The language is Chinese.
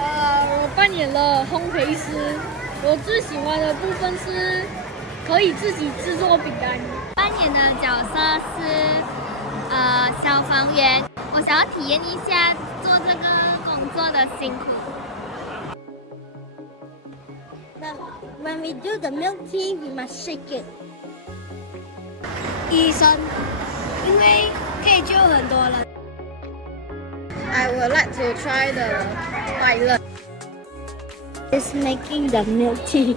我扮演了烘焙师，我最喜欢的部分是可以自己制作饼干。扮演的角色是消防员，我想要体验一下做这个工作的辛苦。When we do the milk tea, we must shake it. 医生，因为可以救很多人。I would like to try the pilot. It's making the milk tea.